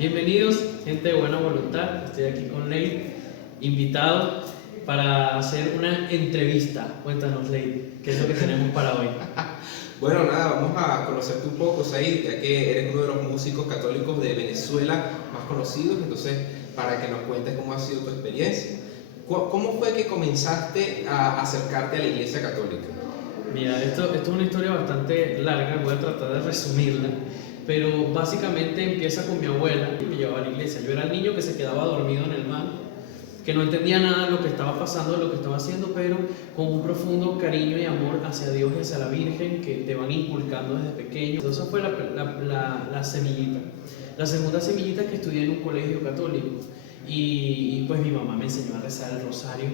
Bienvenidos, gente de buena voluntad. Estoy aquí con Ley, invitado para hacer una entrevista. Cuéntanos, Ley, ¿qué es lo que tenemos para hoy? Bueno, nada, vamos a conocerte un poco, Said, ya que eres uno de los músicos católicos de Venezuela más conocidos, entonces para que nos cuentes cómo ha sido tu experiencia. ¿Cómo fue que comenzaste a acercarte a la Iglesia Católica? Mira, esto es una historia bastante larga, voy a tratar de resumirla, pero básicamente empieza con mi abuela que me llevaba a la iglesia. Yo era el niño que se quedaba dormido en el banco, que no entendía nada de lo que estaba pasando, de lo que estaba haciendo, pero con un profundo cariño y amor hacia Dios y hacia la Virgen que te van inculcando desde pequeño. Entonces fue la semillita. La segunda semillita es que estudié en un colegio católico y pues mi mamá me enseñó a rezar el rosario,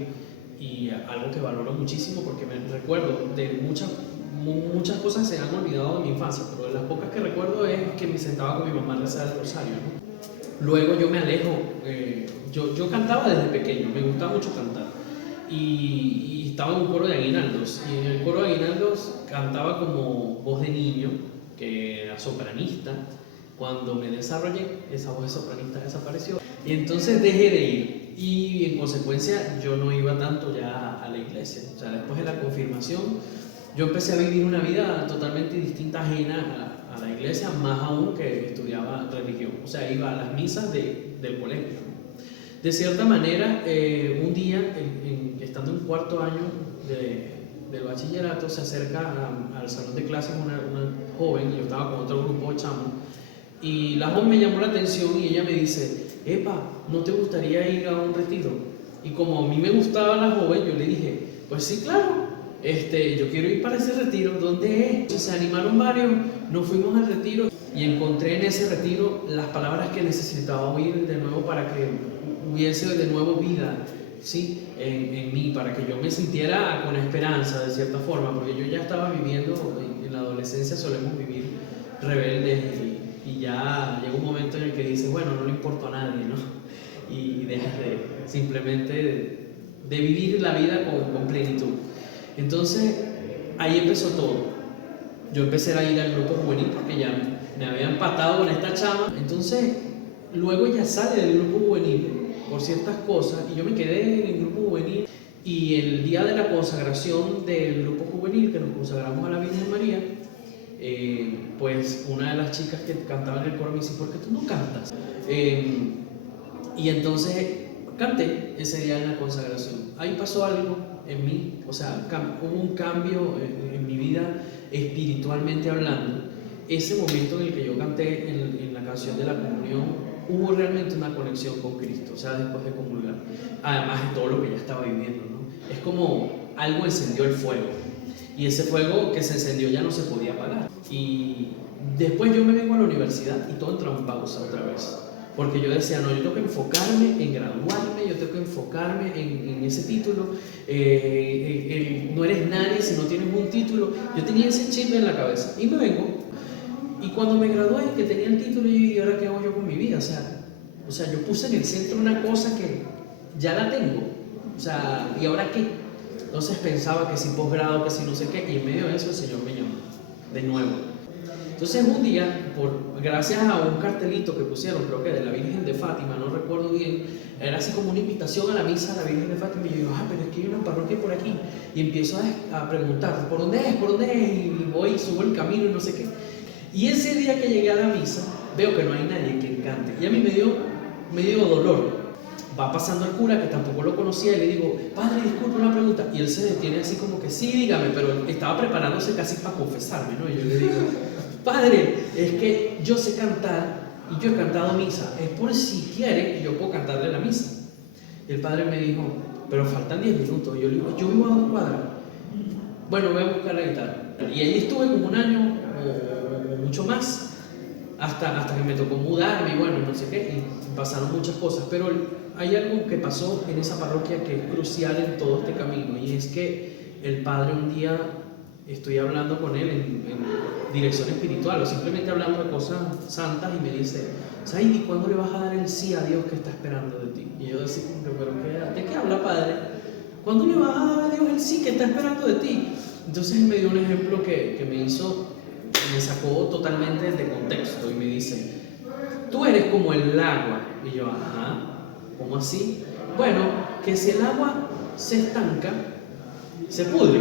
y algo que valoro muchísimo porque me recuerdo de muchas cosas que se han olvidado de mi infancia, pero de las pocas que recuerdo es que me sentaba con mi mamá a rezar el rosario, ¿no? Luego yo me alejo, yo cantaba desde pequeño, me gustaba mucho cantar y estaba en un coro de aguinaldos, y en el coro de aguinaldos cantaba como voz de niño, que era sopranista. Cuando me desarrollé, esa voz de sopranista desapareció y entonces dejé de ir, y en consecuencia yo no iba tanto ya a la iglesia. O sea, después de la confirmación yo empecé a vivir una vida totalmente distinta, ajena a la iglesia, más aún que estudiaba religión. O sea, iba a las misas del colegio. De cierta manera, un día, estando en cuarto año del bachillerato, se acerca al salón de clases una joven, y yo estaba con otro grupo de chamos, y la joven me llamó la atención y ella me dice: epa, ¿no te gustaría ir a un retiro? Y como a mí me gustaba la joven, yo le dije: pues sí, claro, yo quiero ir para ese retiro. ¿Dónde es? Entonces se animaron varios, nos fuimos al retiro y encontré en ese retiro las palabras que necesitaba oír de nuevo para que hubiese de nuevo vida, ¿sí? en mí, para que yo me sintiera con esperanza de cierta forma, porque yo ya estaba viviendo, en la adolescencia solemos vivir rebeldes, y ya llega un momento en el que dices, bueno, no le importa a nadie, ¿no? Y dejas simplemente de vivir la vida con plenitud. Entonces ahí empezó todo. Yo empecé a ir al grupo juvenil porque ya me había empatado con esta chama. Entonces luego ella sale del grupo juvenil por ciertas cosas y yo me quedé en el grupo juvenil. Y el día de la consagración del grupo juvenil, que nos consagramos a la Virgen María, pues una de las chicas que cantaba en el coro me dice: ¿por qué tú no cantas? Y entonces canté ese día en la consagración. Ahí pasó algo en mí, o sea, hubo un cambio en mi vida espiritualmente hablando. Ese momento en el que yo canté en la canción de la comunión, hubo realmente una conexión con Cristo, o sea, después de comulgar, además de todo lo que ya estaba viviendo, ¿no? Es como algo encendió el fuego, y ese fuego que se encendió ya no se podía apagar. Y después yo me vengo a la universidad y todo entró en pausa otra vez, porque yo decía: no, yo tengo que enfocarme en graduarme, yo tengo que enfocarme en ese título. No eres nadie si no tienes un título. Yo tenía ese chip en la cabeza y me vengo. Y cuando me gradué, que tenía el título, yo dije: ¿y ahora qué hago yo con mi vida? O sea, yo puse en el centro una cosa que ya la tengo. O sea, ¿y ahora qué? Entonces pensaba que si posgrado, que si no sé qué, y en medio de eso el Señor me llamó de nuevo. Entonces un día, gracias a un cartelito que pusieron, creo que de la Virgen de Fátima, no recuerdo bien, era así como una invitación a la misa a la Virgen de Fátima, y yo digo: pero es que hay una parroquia por aquí, y empiezo a preguntar: ¿por dónde es? ¿por dónde es? Y voy, subo el camino y no sé qué. Y ese día que llegué a la misa, veo que no hay nadie que cante, y a mí me dio dolor. Va pasando el cura, que tampoco lo conocía, y le digo: padre, disculpe, una pregunta. Y él se detiene así como que: sí, dígame, pero estaba preparándose casi para confesarme, ¿no? Y yo le digo: padre, es que yo sé cantar y yo he cantado misa, es por si quiere yo puedo cantarle la misa. Y el padre me dijo: pero faltan 10 minutos. Y yo le digo: yo vivo a 2 cuadras. Bueno, voy a buscar la guitarra. Y ahí estuve como un año o mucho más, hasta que me tocó mudarme y bueno, no sé qué, y pasaron muchas cosas. Pero hay algo que pasó en esa parroquia que es crucial en todo este camino, y es que el padre un día, estoy hablando con él en dirección espiritual o simplemente hablando de cosas santas, y me dice: ¿sabes? ¿Y cuándo le vas a dar el sí a Dios que está esperando de ti? Y yo decía: ¿pero de qué habla, padre? ¿Cuándo le vas a dar a Dios el sí que está esperando de ti? Entonces me dio un ejemplo que me sacó totalmente de contexto, y me dice: tú eres como el agua. Y yo, ajá, ¿cómo así? Bueno, que si el agua se estanca, se pudre,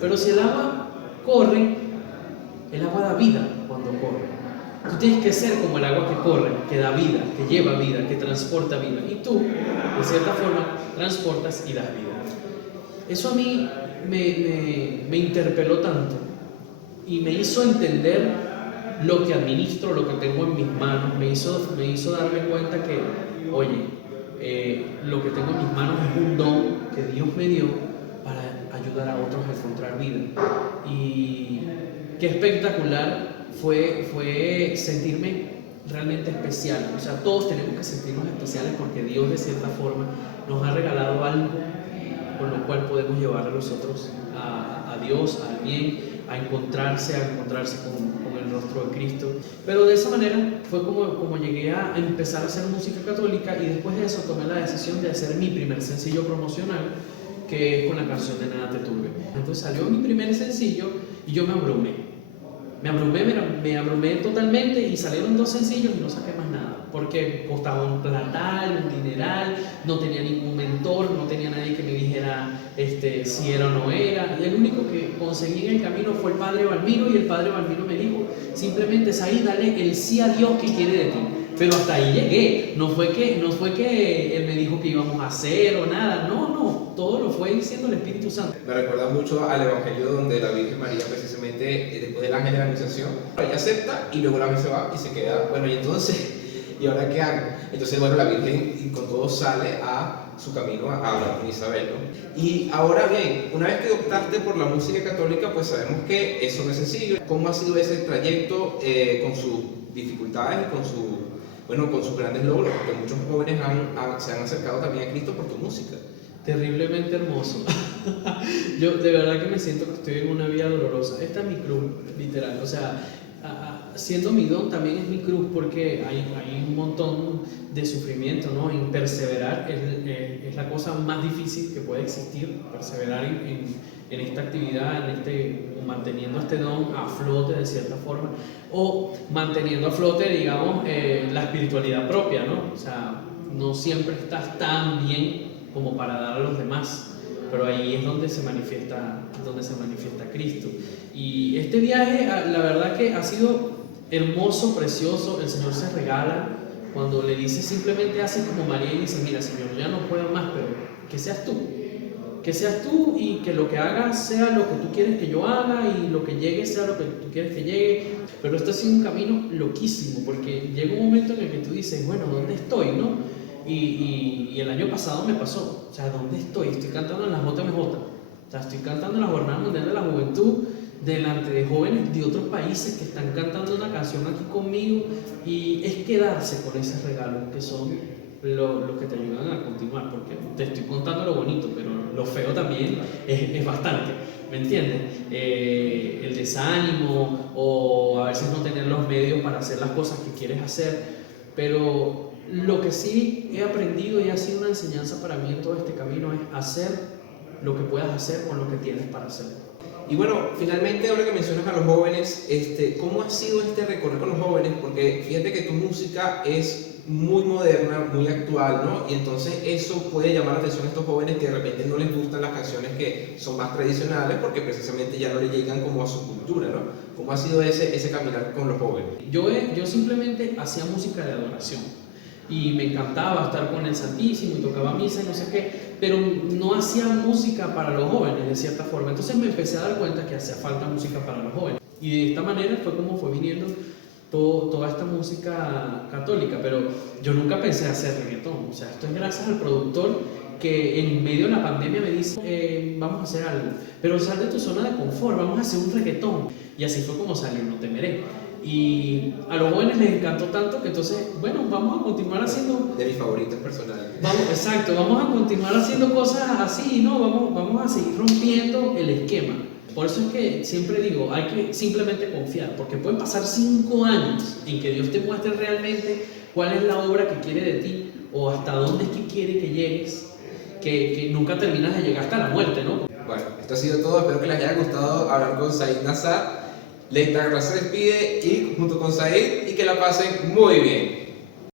pero si el agua corre, el agua da vida cuando corre. Tú tienes que ser como el agua que corre, que da vida, que lleva vida, que transporta vida. Y tú, de cierta forma, transportas y das vida. Eso a mí me interpeló tanto y me hizo entender lo que administro, lo que tengo en mis manos. Me hizo darme cuenta que, oye, lo que tengo en mis manos es un don que Dios me dio para ayudar a otros a encontrar vida. Y qué espectacular fue sentirme realmente especial. O sea, todos tenemos que sentirnos especiales porque Dios de cierta forma nos ha regalado algo con lo cual podemos llevar a los otros a Dios, al bien, a encontrarse con el rostro de Cristo. Pero de esa manera fue como llegué a empezar a hacer música católica, y después de eso tomé la decisión de hacer mi primer sencillo promocional, que es con la canción de Nada te turbe. Entonces salió mi primer sencillo y yo me abrumé totalmente, y salieron 2 sencillos y no saqué más nada, porque costaba un platal, un dineral, no tenía ningún mentor, no tenía nadie que me dijera si era o no era, y el único que conseguí en el camino fue el padre Balmiro, y el padre Balmiro me dijo, simplemente Said, dale el sí a Dios que quiere de ti. Pero hasta ahí llegué, no fue que él me dijo que íbamos a hacer o nada, no, todo lo fue diciendo el Espíritu Santo. Me recuerda mucho al Evangelio donde la Virgen María, precisamente después de la generalización, ella acepta y luego la Virgen se va y se queda, bueno, y entonces, ¿y ahora qué hago? Entonces, bueno, la Virgen con todo sale a su camino a hablar con Isabel, ¿no? Y ahora bien, una vez que optaste por la música católica, pues sabemos que eso no es sencillo. ¿Cómo ha sido ese trayecto con sus dificultades y con sus grandes logros? Porque muchos jóvenes se han acercado también a Cristo por tu música. Terriblemente hermoso. Yo de verdad que me siento que estoy en una vida dolorosa. Esta es mi cruz, literal. O sea, siendo mi don también es mi cruz, porque hay un montón de sufrimiento, ¿no? En perseverar es la cosa más difícil que puede existir. Perseverar en esta actividad, manteniendo este don a flote de cierta forma, o manteniendo a flote, digamos, la espiritualidad propia, ¿no? O sea, no siempre estás tan bien como para dar a los demás, pero ahí es donde se manifiesta Cristo. Y este viaje, la verdad que ha sido hermoso, precioso. El Señor se regala cuando le dice, simplemente hace como María y dice, mira Señor, ya no puedo más, pero que seas tú, y que lo que hagas sea lo que tú quieres que yo haga, y lo que llegue sea lo que tú quieres que llegue. Pero esto ha sido un camino loquísimo, porque llega un momento en el que tú dices, bueno, ¿dónde estoy, no? Y el año pasado me pasó, o sea, ¿dónde estoy? Estoy cantando en las JMJ, o sea, estoy cantando en la Jornada Mundial de la Juventud, delante de jóvenes de otros países que están cantando una canción aquí conmigo, y es quedarse con ese regalo que son los que te ayudan a continuar, porque te estoy contando lo bonito, pero lo feo también es bastante, ¿me entiendes? El desánimo, o a veces no tener los medios para hacer las cosas que quieres hacer, pero lo que sí he aprendido y ha sido una enseñanza para mí en todo este camino es hacer lo que puedas hacer con lo que tienes para hacer. Y bueno, finalmente, ahora que mencionas a los jóvenes, ¿cómo ha sido este recorrer con los jóvenes? Porque fíjate que tu música es muy moderna, muy actual, ¿no? Y entonces eso puede llamar la atención a estos jóvenes que de repente no les gustan las canciones que son más tradicionales, porque precisamente ya no le llegan como a su cultura, ¿no? ¿Cómo ha sido ese caminar con los jóvenes? Yo simplemente hacía música de adoración, y me encantaba estar con el Santísimo y tocaba misa y no sé qué, pero no hacía música para los jóvenes de cierta forma. Entonces me empecé a dar cuenta que hacía falta música para los jóvenes, y de esta manera fue como fue viniendo toda esta música católica. Pero yo nunca pensé hacer reggaetón, o sea, esto es gracias al productor que en medio de la pandemia me dice, vamos a hacer algo, pero sal de tu zona de confort, vamos a hacer un reggaetón. Y así fue como salió No Temeré. Y a los jóvenes les encantó tanto que entonces, bueno, vamos a continuar haciendo... De mis favoritos personales. Vamos a continuar haciendo cosas así, ¿no? Vamos a seguir rompiendo el esquema. Por eso es que siempre digo, hay que simplemente confiar, porque pueden pasar 5 años en que Dios te muestre realmente cuál es la obra que quiere de ti, o hasta dónde es que quiere que llegues, que nunca terminas de llegar hasta la muerte, ¿no? Bueno, esto ha sido todo. Espero que les haya gustado hablar con Said Nazar. Lake Dark se despide y junto con Said y que la pasen muy bien.